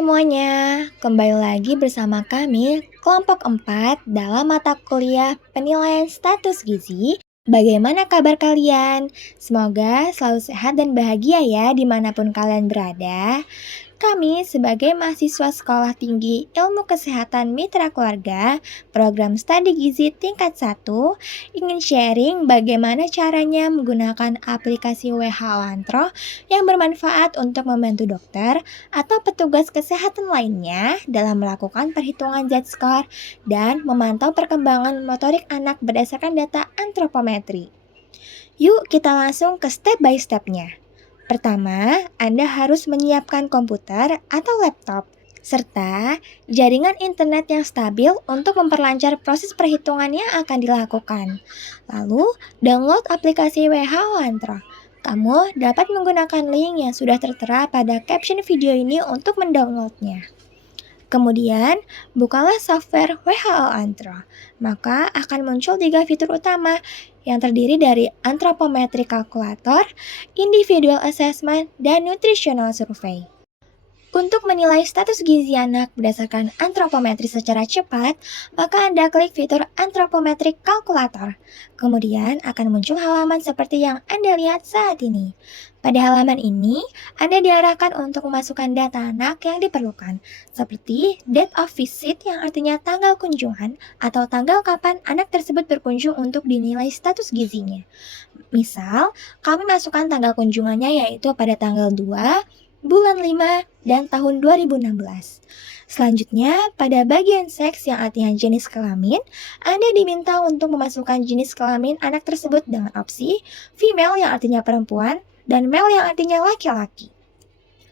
semuanya, kembali lagi bersama kami kelompok 4 dalam mata kuliah penilaian status gizi. Bagaimana kabar kalian? Semoga selalu sehat dan bahagia ya dimanapun kalian berada. Kami sebagai mahasiswa Sekolah Tinggi Ilmu Kesehatan Mitra Keluarga, program studi gizi tingkat 1, ingin sharing bagaimana caranya menggunakan aplikasi WHO Antro yang bermanfaat untuk membantu dokter atau petugas kesehatan lainnya dalam melakukan perhitungan Z-score dan memantau perkembangan motorik anak berdasarkan data antropometri. Yuk kita langsung ke step by stepnya. Pertama, Anda harus menyiapkan komputer atau laptop, serta jaringan internet yang stabil untuk memperlancar proses perhitungan yang akan dilakukan. Lalu, download aplikasi WHO Antro. Kamu dapat menggunakan link yang sudah tertera pada caption video ini untuk mendownloadnya. Kemudian, bukalah software WHO Antro. Maka akan muncul 3 fitur utama yang terdiri dari Anthropometric Calculator, Individual Assessment, dan Nutritional Survey. Untuk menilai status gizi anak berdasarkan antropometri secara cepat, maka Anda klik fitur Anthropometric Calculator. Kemudian akan muncul halaman seperti yang Anda lihat saat ini. Pada halaman ini, Anda diarahkan untuk memasukkan data anak yang diperlukan, seperti date of visit yang artinya tanggal kunjungan atau tanggal kapan anak tersebut berkunjung untuk dinilai status gizinya. Misal, kami masukkan tanggal kunjungannya yaitu pada tanggal 2, bulan 5, dan tahun 2016. Selanjutnya, pada bagian seks yang artinya jenis kelamin, Anda diminta untuk memasukkan jenis kelamin anak tersebut dengan opsi female yang artinya perempuan dan male yang artinya laki-laki.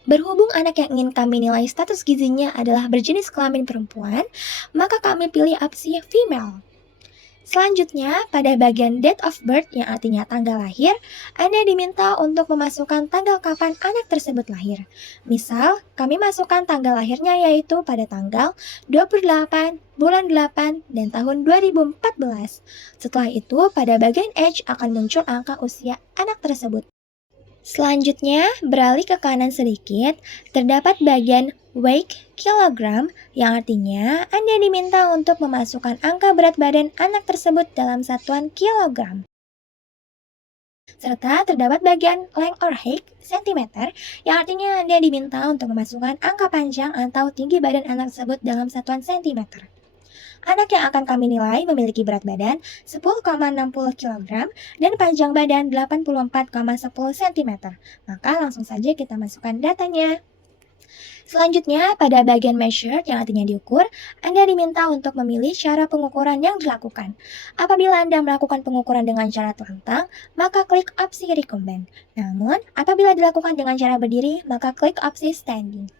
Berhubung anak yang ingin kami nilai status gizinya adalah berjenis kelamin perempuan, maka kami pilih opsi female. Selanjutnya, pada bagian date of birth yang artinya tanggal lahir, Anda diminta untuk memasukkan tanggal kapan anak tersebut lahir. Misal, kami masukkan tanggal lahirnya yaitu pada tanggal 28, bulan 8, dan tahun 2014. Setelah itu, pada bagian age akan muncul angka usia anak tersebut. Selanjutnya, beralih ke kanan sedikit, terdapat bagian weight kilogram yang artinya Anda diminta untuk memasukkan angka berat badan anak tersebut dalam satuan kilogram. Serta terdapat bagian length or height cm yang artinya Anda diminta untuk memasukkan angka panjang atau tinggi badan anak tersebut dalam satuan cm. Anak yang akan kami nilai memiliki berat badan 10,60 kg dan panjang badan 84,10 cm. Maka langsung saja kita masukkan datanya. Selanjutnya, pada bagian measure yang artinya diukur, Anda diminta untuk memilih cara pengukuran yang dilakukan. Apabila Anda melakukan pengukuran dengan cara telentang, maka klik opsi recumbent. Namun, apabila dilakukan dengan cara berdiri, maka klik opsi standing.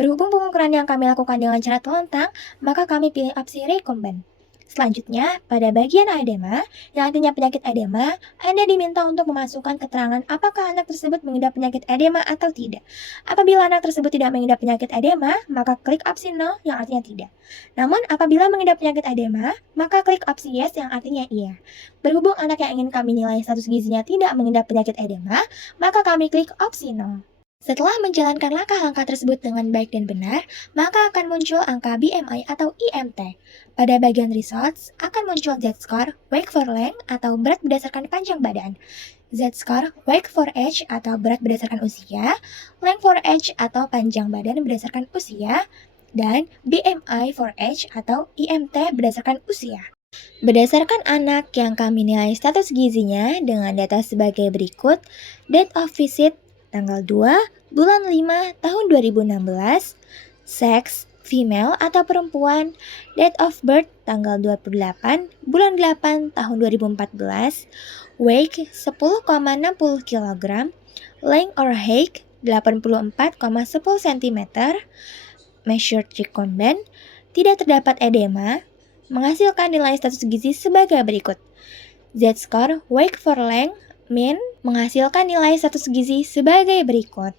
Berhubung pengukuran yang kami lakukan dengan cara telentang, maka kami pilih opsi recumbent. Selanjutnya, pada bagian edema, yang artinya penyakit edema, Anda diminta untuk memasukkan keterangan apakah anak tersebut mengidap penyakit edema atau tidak. Apabila anak tersebut tidak mengidap penyakit edema, maka klik opsi no yang artinya tidak. Namun, apabila mengidap penyakit edema, maka klik opsi yes yang artinya iya. Berhubung anak yang ingin kami nilai status gizinya tidak mengidap penyakit edema, maka kami klik opsi no. Setelah menjalankan langkah-langkah tersebut dengan baik dan benar, maka akan muncul angka BMI atau IMT. Pada bagian results, akan muncul Z-score, weight for length atau berat berdasarkan panjang badan, Z-score, weight for age atau berat berdasarkan usia, length for age atau panjang badan berdasarkan usia, dan BMI for age atau IMT berdasarkan usia. Berdasarkan anak yang kami nilai status gizinya dengan data sebagai berikut, date of visit, tanggal 2, bulan 5, tahun 2016, seks, female atau perempuan, date of birth, tanggal 28, bulan 8, tahun 2014, weight 10,60 kg, length or height 84,10 cm, measured recumbent, tidak terdapat edema, menghasilkan nilai status gizi sebagai berikut. Z-score, weight for length, min, menghasilkan nilai status gizi sebagai berikut.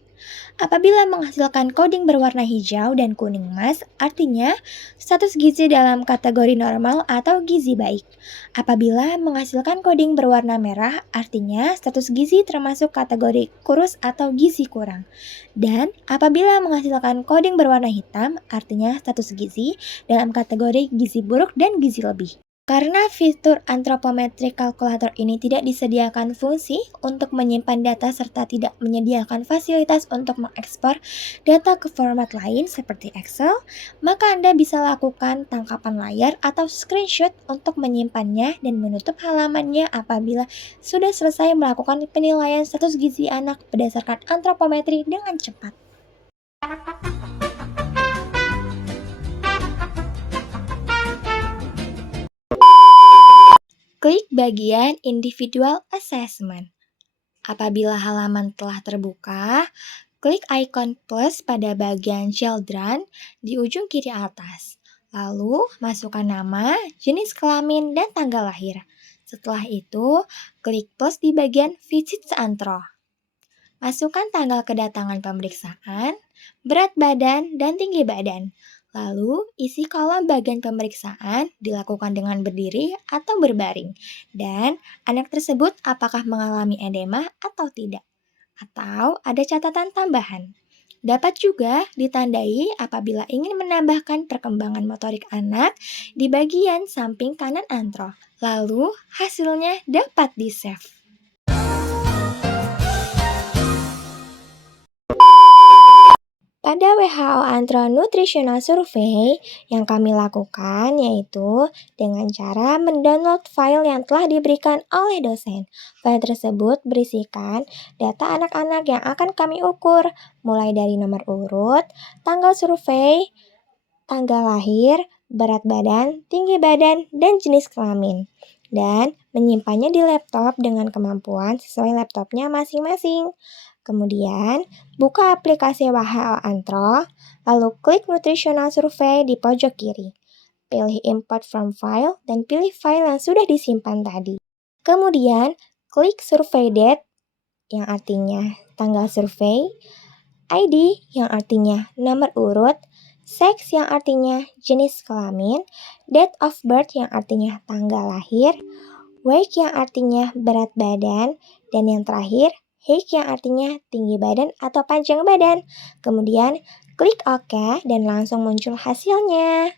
Apabila menghasilkan coding berwarna hijau dan kuning emas, artinya status gizi dalam kategori normal atau gizi baik. Apabila menghasilkan coding berwarna merah, artinya status gizi termasuk kategori kurus atau gizi kurang. Dan apabila menghasilkan coding berwarna hitam, artinya status gizi dalam kategori gizi buruk dan gizi lebih. Karena fitur anthropometric calculator ini tidak disediakan fungsi untuk menyimpan data serta tidak menyediakan fasilitas untuk mengekspor data ke format lain seperti Excel, maka Anda bisa lakukan tangkapan layar atau screenshot untuk menyimpannya dan menutup halamannya apabila sudah selesai melakukan penilaian status gizi anak berdasarkan antropometri dengan cepat. Klik bagian Individual Assessment. Apabila halaman telah terbuka, klik ikon plus pada bagian Children di ujung kiri atas. Lalu, masukkan nama, jenis kelamin, dan tanggal lahir. Setelah itu, klik plus di bagian Visits Antro. Masukkan tanggal kedatangan pemeriksaan, berat badan, dan tinggi badan. Lalu, isi kolom bagian pemeriksaan dilakukan dengan berdiri atau berbaring. Dan anak tersebut apakah mengalami edema atau tidak. Atau ada catatan tambahan. Dapat juga ditandai apabila ingin menambahkan perkembangan motorik anak di bagian samping kanan antro. Lalu, hasilnya dapat di-save. Pada WHO Antro Nutritional Survey yang kami lakukan yaitu dengan cara mendownload file yang telah diberikan oleh dosen. File tersebut berisikan data anak-anak yang akan kami ukur, mulai dari nomor urut, tanggal survei, tanggal lahir, berat badan, tinggi badan, dan jenis kelamin. Dan menyimpannya di laptop dengan kemampuan sesuai laptopnya masing-masing. Kemudian, buka aplikasi WHO Antro, lalu klik Nutritional Survey di pojok kiri. Pilih Import from File dan pilih file yang sudah disimpan tadi. Kemudian, klik Survey Date yang artinya tanggal survei, ID yang artinya nomor urut, Sex yang artinya jenis kelamin, Date of Birth yang artinya tanggal lahir, Weight yang artinya berat badan, dan yang terakhir, height yang artinya tinggi badan atau panjang badan. Kemudian, klik OK dan langsung muncul hasilnya.